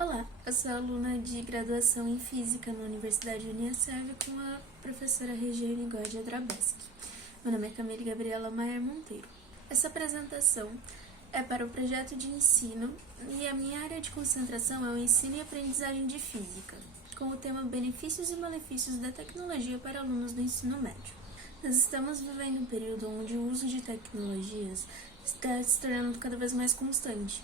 Olá, eu sou aluna de graduação em Física na Universidade Uniaselv com a professora Regiane Godia Drabeski. Meu nome é Camille Gabriela Maier Monteiro. Essa apresentação é para o projeto de ensino e a minha área de concentração é o ensino e aprendizagem de Física, com o tema Benefícios e Malefícios da Tecnologia para alunos do ensino médio. Nós estamos vivendo um período onde o uso de tecnologias está se tornando cada vez mais constante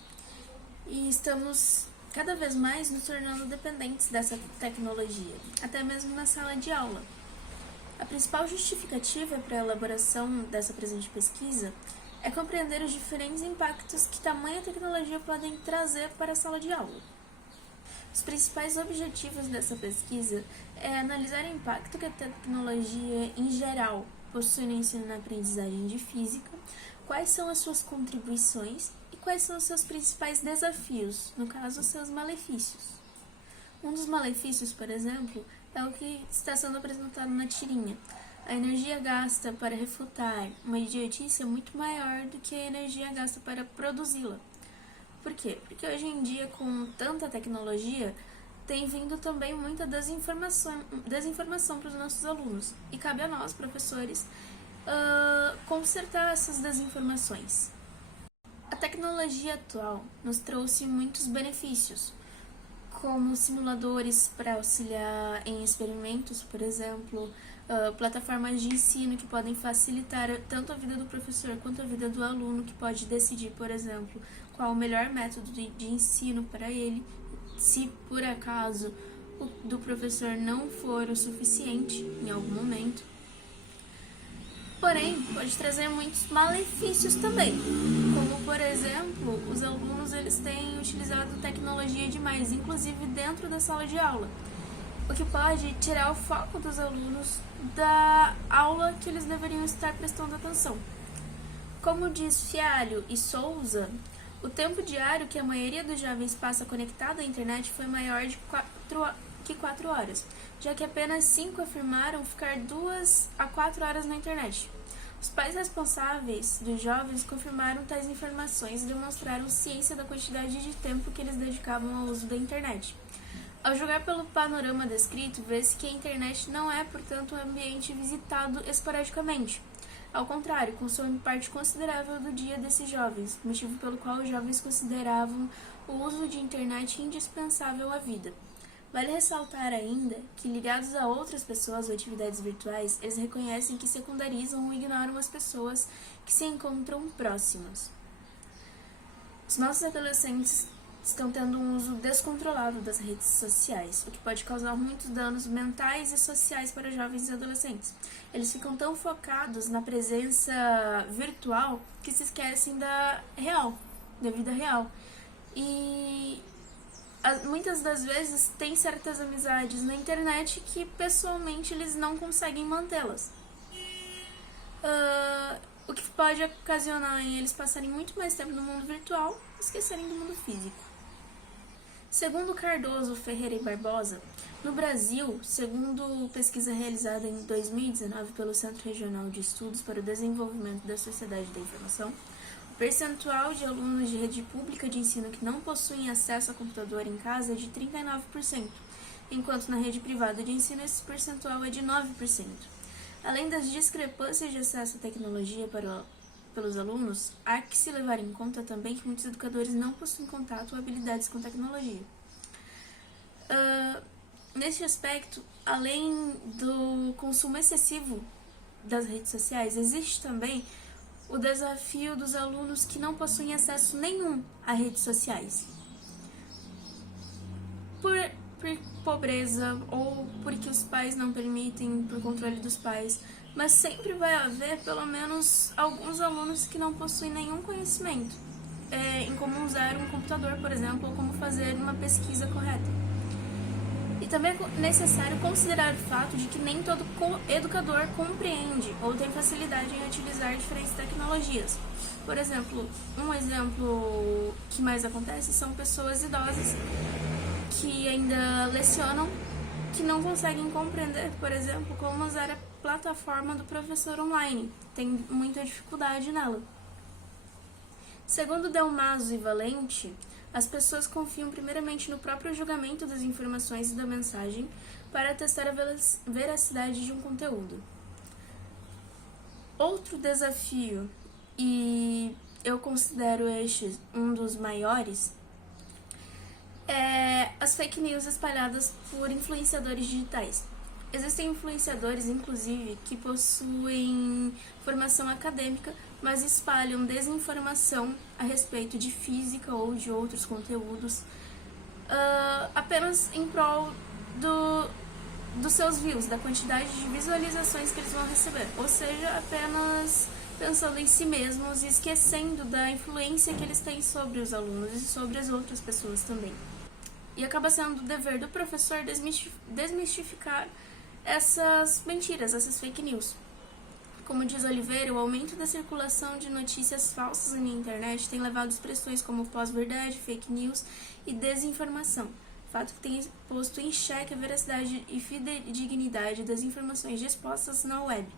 e estamos cada vez mais nos tornando dependentes dessa tecnologia, até mesmo na sala de aula. A principal justificativa para a elaboração dessa presente pesquisa é compreender os diferentes impactos que tamanha tecnologia podem trazer para a sala de aula. Os principais objetivos dessa pesquisa é analisar o impacto que a tecnologia em geral possui no ensino e na aprendizagem de física, quais são as suas contribuições e quais são os seus principais desafios, no caso, os seus malefícios. Um dos malefícios, por exemplo, é o que está sendo apresentado na tirinha. A energia gasta para refutar uma idiotice é muito maior do que a energia gasta para produzi-la. Por quê? Porque hoje em dia, com tanta tecnologia, tem vindo também muita desinformação para os nossos alunos. E cabe a nós, professores, consertar essas desinformações. A tecnologia atual nos trouxe muitos benefícios, como simuladores para auxiliar em experimentos, por exemplo, plataformas de ensino que podem facilitar tanto a vida do professor quanto a vida do aluno, que pode decidir, por exemplo, qual o melhor método de ensino para ele, se por acaso o do professor não for o suficiente em algum momento. Porém, pode trazer muitos malefícios também, como, por exemplo, os alunos eles têm utilizado tecnologia demais, inclusive dentro da sala de aula, o que pode tirar o foco dos alunos da aula que eles deveriam estar prestando atenção. Como diz Fialho e Souza, o tempo diário que a maioria dos jovens passa conectado à internet foi maior que 4 horas, já que apenas 5 afirmaram ficar 2 a 4 horas na internet. Os pais responsáveis dos jovens confirmaram tais informações e demonstraram ciência da quantidade de tempo que eles dedicavam ao uso da internet. Ao julgar pelo panorama descrito, vê-se que a internet não é, portanto, um ambiente visitado esporadicamente. Ao contrário, consome parte considerável do dia desses jovens, motivo pelo qual os jovens consideravam o uso de internet indispensável à vida. Vale ressaltar ainda que, ligados a outras pessoas ou atividades virtuais, eles reconhecem que secundarizam ou ignoram as pessoas que se encontram próximas. Os nossos adolescentes estão tendo um uso descontrolado das redes sociais, o que pode causar muitos danos mentais e sociais para jovens e adolescentes. Eles ficam tão focados na presença virtual que se esquecem da vida real. E muitas das vezes tem certas amizades na internet que pessoalmente eles não conseguem mantê-las. O que pode ocasionar em eles passarem muito mais tempo no mundo virtual e esquecerem do mundo físico. Segundo Cardoso, Ferreira e Barbosa, no Brasil, segundo pesquisa realizada em 2019 pelo Centro Regional de Estudos para o Desenvolvimento da Sociedade da Informação, o percentual de alunos de rede pública de ensino que não possuem acesso a computador em casa é de 39%, enquanto na rede privada de ensino esse percentual é de 9%. Além das discrepâncias de acesso à tecnologia pelos alunos, há que se levar em conta também que muitos educadores não possuem contato ou habilidades com tecnologia. Neste aspecto, além do consumo excessivo das redes sociais, existe também o desafio dos alunos que não possuem acesso nenhum a redes sociais. Por pobreza ou porque os pais não permitem, por controle dos pais, mas sempre vai haver pelo menos alguns alunos que não possuem nenhum conhecimento em como usar um computador, por exemplo, ou como fazer uma pesquisa correta. E também é necessário considerar o fato de que nem todo educador compreende ou tem facilidade em utilizar diferentes tecnologias. Por exemplo, um exemplo que mais acontece são pessoas idosas que ainda lecionam, que não conseguem compreender, por exemplo, como usar a plataforma do professor online, tem muita dificuldade nela. Segundo Delmaso e Valente, As pessoas confiam primeiramente no próprio julgamento das informações e da mensagem para testar a veracidade de um conteúdo. Outro desafio, e eu considero este um dos maiores, é as fake news espalhadas por influenciadores digitais. Existem influenciadores, inclusive, que possuem formação acadêmica, mas espalham desinformação a respeito de física ou de outros conteúdos, apenas em prol dos seus views, da quantidade de visualizações que eles vão receber. Ou seja, apenas pensando em si mesmos e esquecendo da influência que eles têm sobre os alunos e sobre as outras pessoas também. E acaba sendo o dever do professor desmistificar essas mentiras, essas fake news. Como diz Oliveira, o aumento da circulação de notícias falsas na internet tem levado expressões como pós-verdade, fake news e desinformação, fato que tem posto em xeque a veracidade e fidedignidade das informações dispostas na web,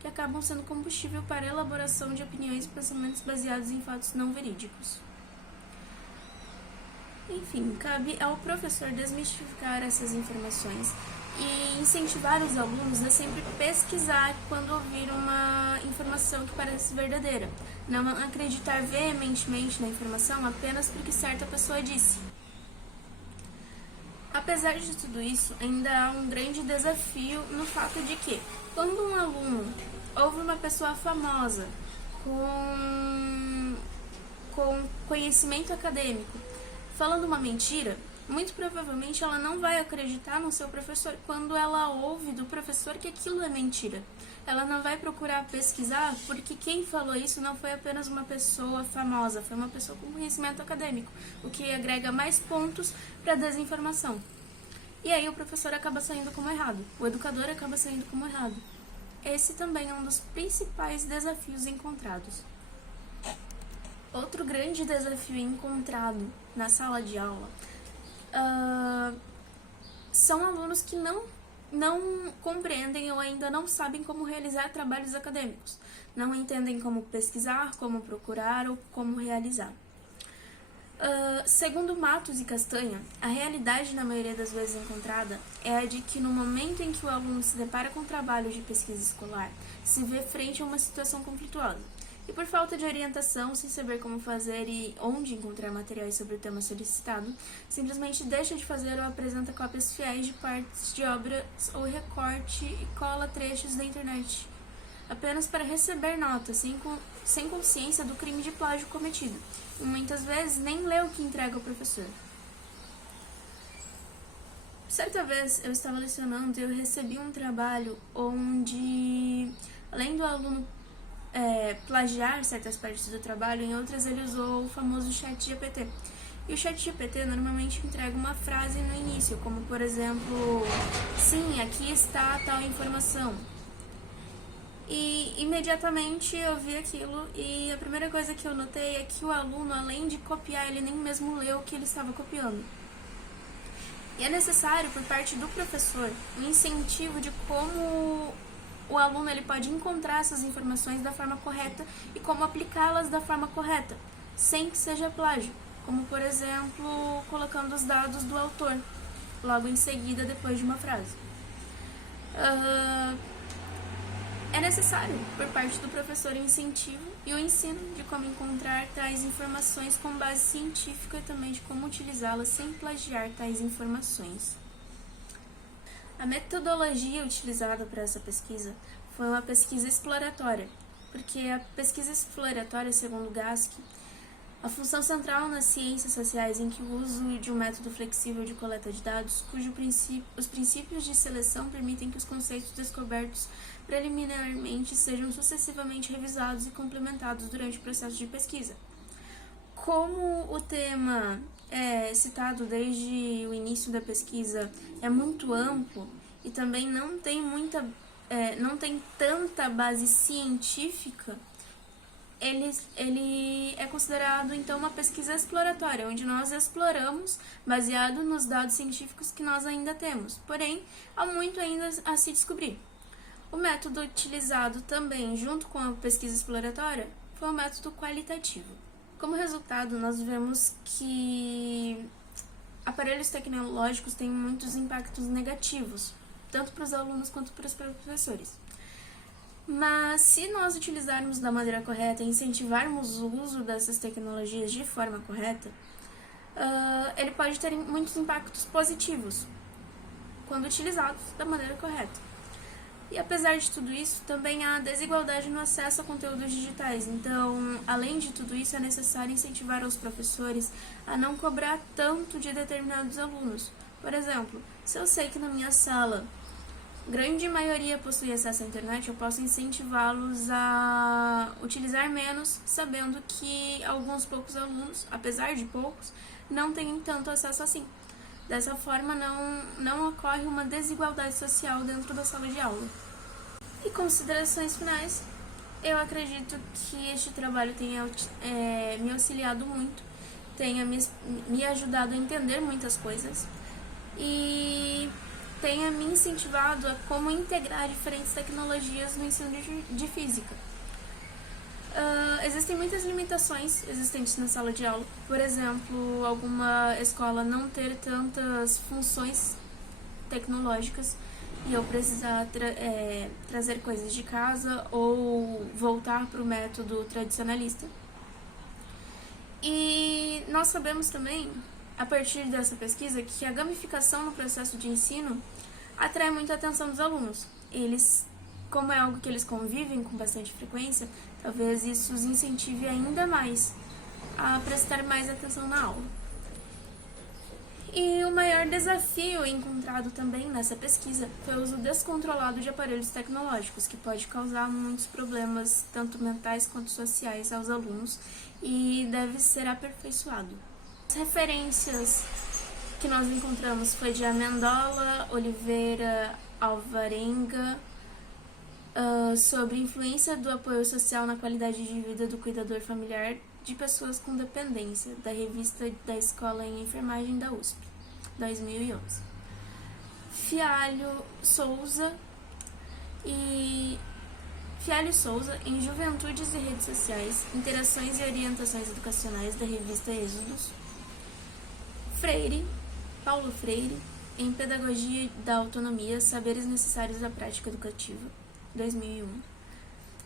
que acabam sendo combustível para a elaboração de opiniões e pensamentos baseados em fatos não verídicos. Enfim, cabe ao professor desmistificar essas informações e incentivar os alunos a sempre pesquisar quando ouvir uma informação que parece verdadeira, não acreditar veementemente na informação apenas porque certa pessoa disse. Apesar de tudo isso, ainda há um grande desafio no fato de que, quando um aluno ouve uma pessoa famosa com conhecimento acadêmico falando uma mentira, muito provavelmente ela não vai acreditar no seu professor quando ela ouve do professor que aquilo é mentira. Ela não vai procurar pesquisar porque quem falou isso não foi apenas uma pessoa famosa, foi uma pessoa com conhecimento acadêmico, o que agrega mais pontos para a desinformação. E aí o professor acaba saindo como errado, o educador acaba saindo como errado. Esse também é um dos principais desafios encontrados. Outro grande desafio encontrado na sala de aula são alunos que não compreendem ou ainda não sabem como realizar trabalhos acadêmicos, não entendem como pesquisar, como procurar ou como realizar. Segundo Matos e Castanha, a realidade na maioria das vezes encontrada é a de que no momento em que o aluno se depara com trabalho de pesquisa escolar, se vê frente a uma situação conflituosa. E por falta de orientação, sem saber como fazer e onde encontrar materiais sobre o tema solicitado, simplesmente deixa de fazer ou apresenta cópias fiéis de partes de obras ou recorte e cola trechos da internet, apenas para receber nota, sem consciência do crime de plágio cometido, e muitas vezes nem lê o que entrega ao professor. Certa vez eu estava lecionando e eu recebi um trabalho onde, além do aluno plagiar certas partes do trabalho, em outras ele usou o famoso ChatGPT. E o ChatGPT normalmente entrega uma frase no início, como por exemplo, sim, aqui está tal informação. E imediatamente eu vi aquilo e a primeira coisa que eu notei é que o aluno, além de copiar, ele nem mesmo leu o que ele estava copiando. E é necessário, por parte do professor, um incentivo de como o aluno ele pode encontrar essas informações da forma correta e como aplicá-las da forma correta, sem que seja plágio, como por exemplo, colocando os dados do autor, logo em seguida, depois de uma frase. É necessário, por parte do professor, o incentivo e o ensino de como encontrar tais informações com base científica e também de como utilizá-las sem plagiar tais informações. A metodologia utilizada para essa pesquisa foi uma pesquisa exploratória, porque a pesquisa exploratória, segundo Gask, a função central nas ciências sociais em que o uso de um método flexível de coleta de dados, os princípios de seleção permitem que os conceitos descobertos preliminarmente sejam sucessivamente revisados e complementados durante o processo de pesquisa. Como o tema citado desde o início da pesquisa é muito amplo e também não tem tanta base científica, ele é considerado então uma pesquisa exploratória, onde nós exploramos baseado nos dados científicos que nós ainda temos, porém há muito ainda a se descobrir. O método utilizado também junto com a pesquisa exploratória foi o método qualitativo. Como resultado, nós vemos que aparelhos tecnológicos têm muitos impactos negativos, tanto para os alunos quanto para os professores. Mas se nós utilizarmos da maneira correta e incentivarmos o uso dessas tecnologias de forma correta, ele pode ter muitos impactos positivos, quando utilizados da maneira correta. E apesar de tudo isso, também há desigualdade no acesso a conteúdos digitais. Então, além de tudo isso, é necessário incentivar os professores a não cobrar tanto de determinados alunos. Por exemplo, se eu sei que na minha sala grande maioria possui acesso à internet, eu posso incentivá-los a utilizar menos, sabendo que alguns poucos alunos, apesar de poucos, não têm tanto acesso assim. Dessa forma, não ocorre uma desigualdade social dentro da sala de aula. E considerações finais, eu acredito que este trabalho tenha me auxiliado muito, tenha me ajudado a entender muitas coisas e tenha me incentivado a como integrar diferentes tecnologias no ensino de física. Existem muitas limitações existentes na sala de aula. Por exemplo, alguma escola não ter tantas funções tecnológicas e eu precisar trazer coisas de casa ou voltar para o método tradicionalista. E nós sabemos também, a partir dessa pesquisa, que a gamificação no processo de ensino atrai muita atenção dos alunos. Eles, como é algo que eles convivem com bastante frequência, talvez isso os incentive ainda mais a prestar mais atenção na aula. E o maior desafio encontrado também nessa pesquisa foi o uso descontrolado de aparelhos tecnológicos, que pode causar muitos problemas, tanto mentais quanto sociais, aos alunos e deve ser aperfeiçoado. As referências que nós encontramos foi de Amendola, Oliveira, Alvarenga, sobre influência do apoio social na qualidade de vida do cuidador familiar de pessoas com dependência, da revista da Escola em Enfermagem da USP, 2011. Fialho Souza, em Juventudes e Redes Sociais, Interações e Orientações Educacionais, da revista Êxodos. Paulo Freire, em Pedagogia da Autonomia, Saberes Necessários à Prática Educativa, 2001.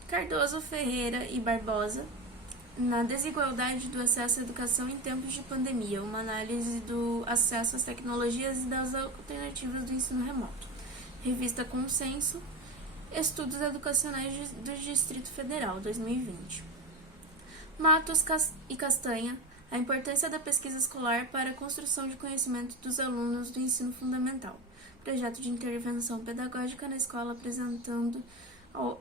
Cardoso, Ferreira e Barbosa, na desigualdade do acesso à educação em tempos de pandemia, uma análise do acesso às tecnologias e das alternativas do ensino remoto. Revista Consenso, Estudos Educacionais do Distrito Federal, 2020. Matos e Castanha, a importância da pesquisa escolar para a construção de conhecimento dos alunos do ensino fundamental. Projeto de intervenção pedagógica na escola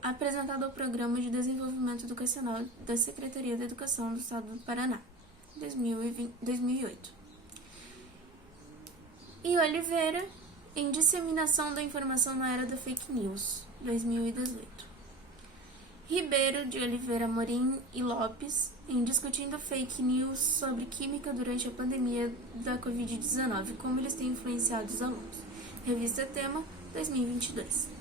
apresentado ao Programa de Desenvolvimento Educacional da Secretaria da Educação do Estado do Paraná, 2008. E Oliveira, em Disseminação da Informação na Era da Fake News, 2018. Ribeiro de Oliveira Amorim e Lopes, em Discutindo Fake News sobre Química durante a pandemia da Covid-19, como eles têm influenciado os alunos. Revista Tema, 2022.